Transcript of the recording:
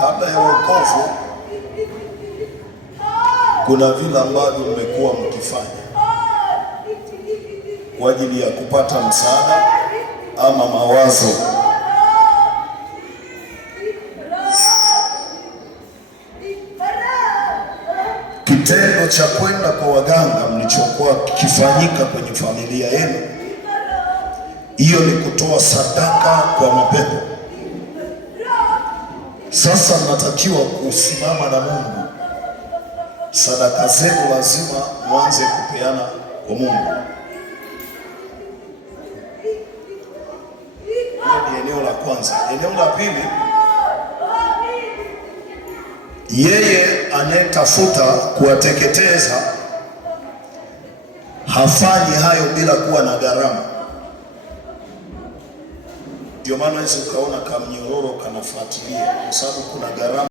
kabla ya wokovu kuna vile ambavyo mmekuwa mkifanya kwa ajili ya kupata msaada ama mawazo. Kitendo cha kwenda kwa waganga mlichokuwa kikifanyika kwenye familia yenu, hiyo ni kutoa sadaka kwa mapepo. Sasa mnatakiwa kusimama na Mungu. Sadaka zenu lazima mwanze kupeana kwa Mungu. Hiyo ni eneo la kwanza. Eneo la pili, yeye anayetafuta kuwateketeza hafanyi hayo bila kuwa na gharama. Ndio maana hizo ukaona kamnyororo kanafuatilia, kwa sababu kuna gharama.